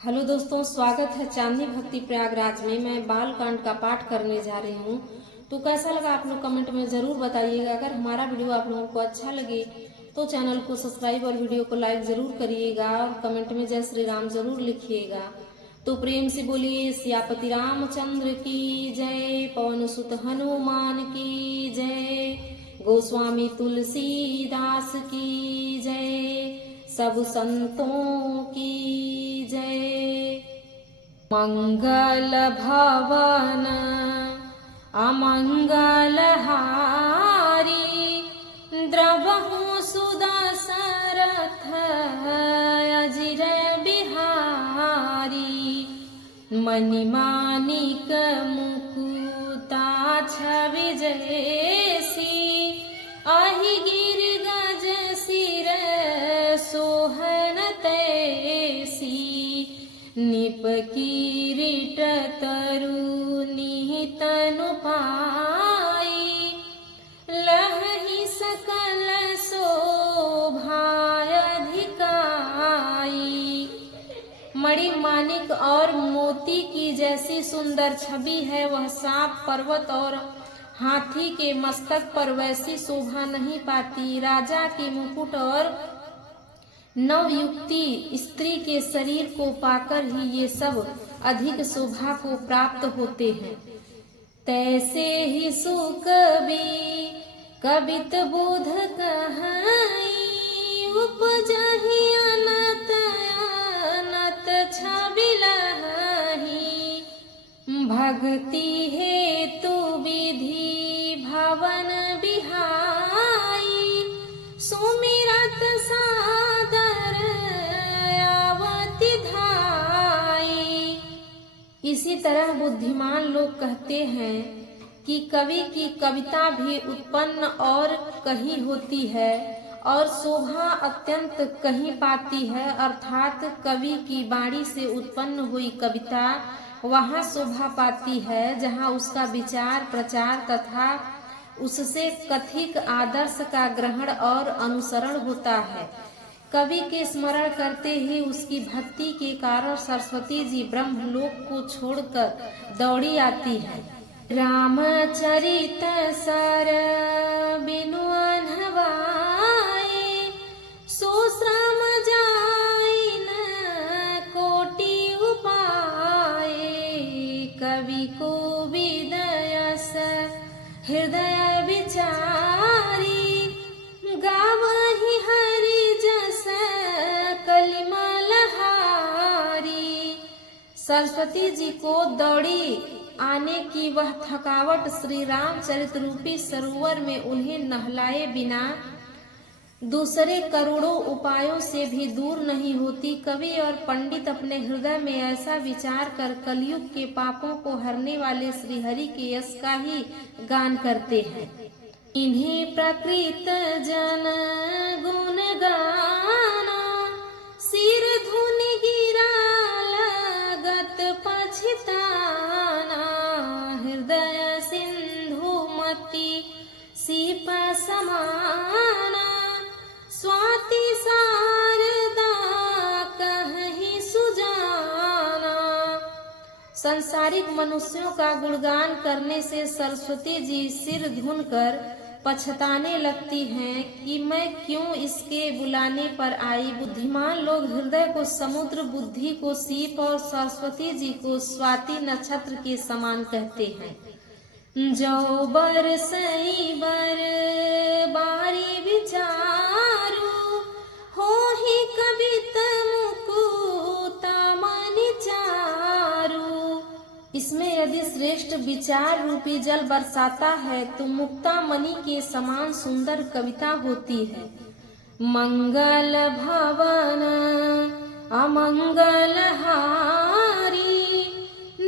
Hello दोस्तों, स्वागत है चांदनी भक्ति प्रयागराज में। मैं बाल कांड का पाठ करने जा रही हूँ। तो कैसा लगा आप लोग कमेंट में जरूर बताइएगा। अगर हमारा वीडियो आप लोगों को अच्छा लगे तो चैनल को सब्सक्राइब और वीडियो को लाइक जरूर करिएगा और कमेंट में जय श्री राम जरूर लिखिएगा। तो प्रेम से बोलिए सियापति रामचंद्र की जय, पवन सुत हनुमान की जय, गोस्वामी तुलसीदास की जय, सब संतों की जय। मंगल भवन अमंगल हारी, द्रवहु सुदशरथ अजिर बिहारी, मणिमाणिक मुकुता छवि जैसी, अहि गिर गज सिर सोहन तैसी, निप किरीट तरु निहितनु पाई, लहहि सकल शोभाय अधिकाई। मणि माणिक और मोती की जैसी सुंदर छवि है वह। सांप पर्वत और हाथी के मस्तक पर वैसी शोभा नहीं पाती। राजा के मुकुट और नवयुक्ति स्त्री के शरीर को पाकर ही ये सब अधिक शोभा को प्राप्त होते हैं। तैसे ही सुकवि कवित बुध कहाई, उपजहि अनत अनत छवि लहहि, भक्ति हेतु विधि भवन बिहाई, सुमिरत सादर आवति धाई। इसी तरह बुद्धिमान लोग कहते हैं कि कवि की कविता भी उत्पन्न और कहीं होती है और शोभा अत्यंत कहीं पाती है, अर्थात कवि की वाणी से उत्पन्न हुई कविता वहाँ शोभा पाती है जहाँ उसका विचार प्रचार तथा उससे कथित आदर्श का ग्रहण और अनुसरण होता है। कवि के स्मरण करते ही उसकी भक्ति के कारण सरस्वती जी ब्रह्मलोक को छोड़कर दौड़ी आती है। रामचरित सर बिनु अनहवाए, सो श्रम जाई न कोटि उपाय, कवि को विदयस हृदय विचारी, गावहि हरि जस कलिमल हारी। सरस्वती जी को दौड़ी आने की वह थकावट श्री रामचरित रूपी सरोवर में उन्हें नहलाए बिना दूसरे करोड़ों उपायों से भी दूर नहीं होती। कवि और पंडित अपने हृदय में ऐसा विचार कर कलयुग के पापों को हरने वाले श्री हरि के यश का ही गान करते हैं। इन्हें प्रकृत जन गुण गाना, सिर धुनि गिरा लगत पछताना, हृदय सिंधु मति सीपा समाना, स्वाति शारदा कहीं सुजाना। संसारिक मनुष्यों का गुणगान करने से सरस्वती जी सिर धुन कर पछताने लगती हैं कि मैं क्यों इसके बुलाने पर आई। बुद्धिमान लोग हृदय को समुद्र, बुद्धि को सीप और सरस्वती जी को स्वाति नक्षत्र के समान कहते हैं। जो बरसई बर बारी विचारू, हो ही कवित मुकुता मनि चारू। इसमें यदि श्रेष्ठ विचार रूपी जल बरसाता है तो मुक्ता मणि के समान सुंदर कविता होती है। मंगल भवन अमंगल हारी,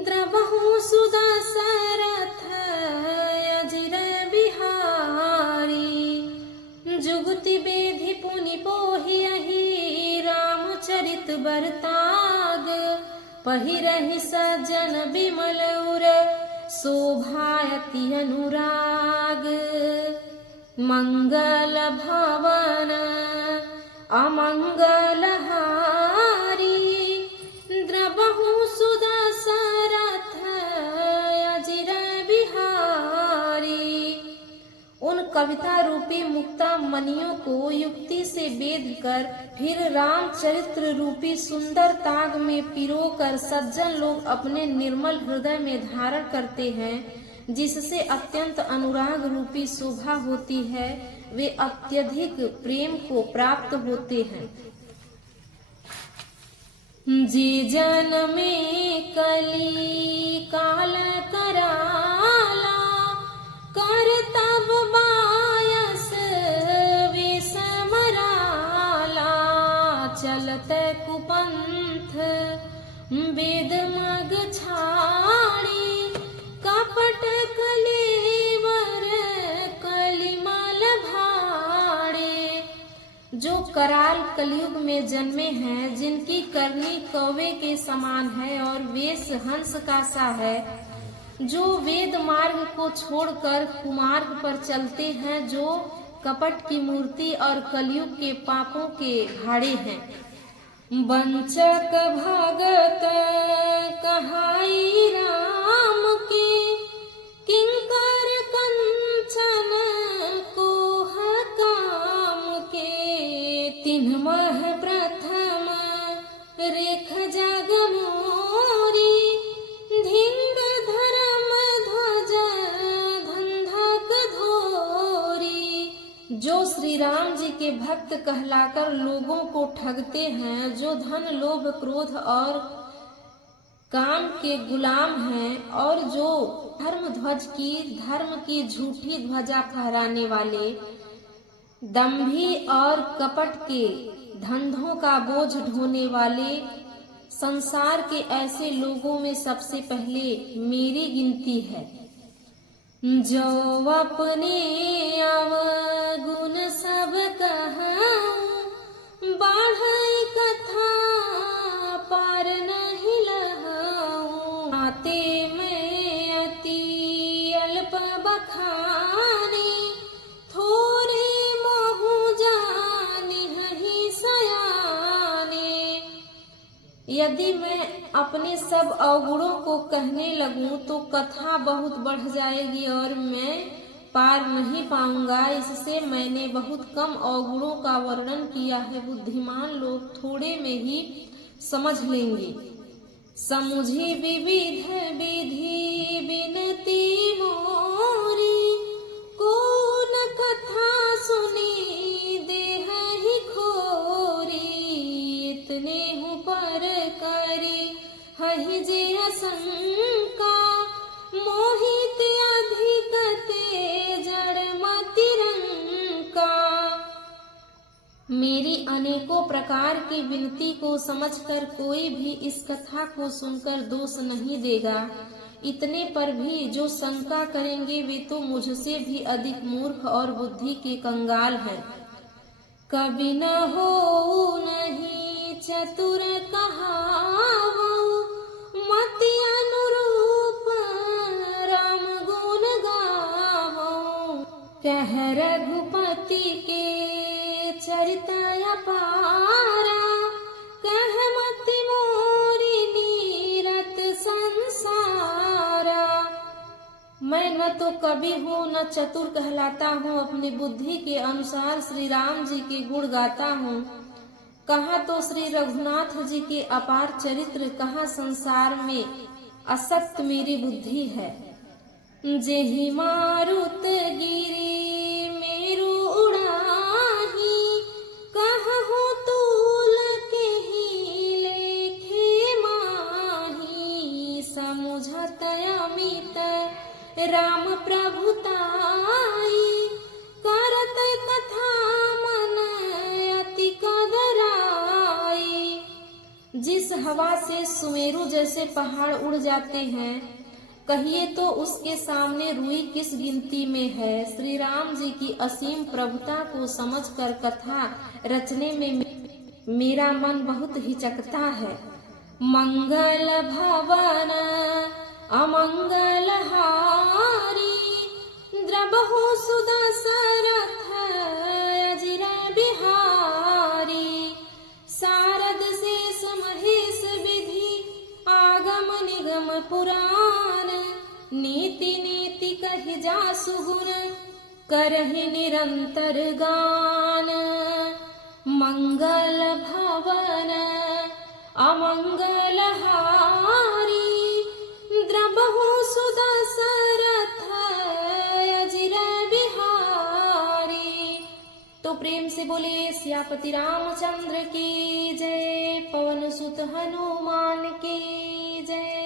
द्रवहु सुदशरथ अजिर बिहारी, जुगति बेधि पुनि पोहियहि, रामचरित बरताग, पहिरहि सज्जन बिमल उर, शोभायति अनुराग। मंगल भवन अमंगल हारी, कविता रूपी मुक्ता मणियों को युक्ति से बेध कर फिर रामचरित्र रूपी सुंदर ताग में पिरोकर सज्जन लोग अपने निर्मल हृदय में धारण करते हैं, जिससे अत्यंत अनुराग रूपी शोभा होती है, वे अत्यधिक प्रेम को प्राप्त होते हैं। जे जन में कली काल कराला कर तब बायस वे समराला चलत कुपंथ वेद मग छाड़ी कपट कलेवर कलिमल भाड़े। जो कराल कलयुग में जन्मे हैं, जिनकी करनी कौवे के समान है और वेश हंस का सा है, जो वेद मार्ग को छोड़कर कुमार्ग पर चलते हैं, जो कपट की मूर्ति और कलयुग के पापों के भाड़े हैं। वंचक भगत कहाई राम के किंकर कंचन को काम के तिन्ह प्रथम रेख जग मोरी धिंग धर्म ध्वज धंधक धोरी। जो श्री राम जी के भक्त कहलाकर लोगों को ठगते हैं, जो धन लोभ क्रोध और काम के गुलाम हैं और जो धर्म की झूठी ध्वजा फहराने वाले, दंभी और कपट के धंधों का बोझ ढोने वाले, संसार के ऐसे लोगों में सबसे पहले मेरी गिनती है। जो अपने अवगुण सब कहूं बाढ़ई कथा पार नहीं लहाऊं। आते मैं अति अल्प बखाने थोड़े मोहु जाने ही सयाने। यदि मैं अपने सब अवगुणों को कहने लगूं तो कथा बहुत बढ़ जाएगी और मैं पार नहीं पाऊंगा। इससे मैंने बहुत कम अवगुणों का वर्णन किया है, बुद्धिमान लोग थोड़े में ही समझ लेंगे। समुझी विविध विधि बिनती मोरी कौन कथा सुनी देह ही खोरी। इतने हूँ पर करी हहि जे असंका मोहित अधिक ते जड़ मति रंका। मेरी अनेकों प्रकार की विनती को समझकर कोई भी इस कथा को सुनकर दोष नहीं देगा। इतने पर भी जो शंका करेंगे वे तो मुझसे भी अधिक मूर्ख और बुद्धि के कंगाल हैं। कभी न हो नहीं चतुर कहावो मति अनुरूप राम गुण गावो। कह रघुपति के चरित अपारा कह मति मोरी नीरत संसारा। मैं न तो कवि हूँ न चतुर कहलाता हूँ, अपनी बुद्धि के अनुसार श्री राम जी के गुण गाता हूँ। कहाँ तो श्री रघुनाथ जी के अपार चरित्र, कहाँ संसार में असक्त मेरी बुद्धि है। जेहि मारुत गिरी मेरु उड़ाही कहु तूल के ही लेखे माही। समुझत अमित राम प्रभुताई करत कथा मन अति कदराई। जिस हवा से सुमेरु जैसे पहाड़ उड़ जाते हैं, कहिए तो उसके सामने रुई किस गिनती में है। श्री राम जी की असीम प्रभुता को समझकर कथा रचने में मेरा मन बहुत हिचकता है। मंगल भवन अमंगल हारी द्रबहु सुदशरथ अजिर बिहारी। शारद शेष महेश विधि आगम निगम पुराण नीति नीति कहि जासु गुण करहि निरंतर गान। मंगल भवन अमंगल हारी, द्रबहु सुदशरथ अजिर बिहारी। तो प्रेम से बोले सियापति रामचंद्र की जय, पवन सुत हनुमान की जय।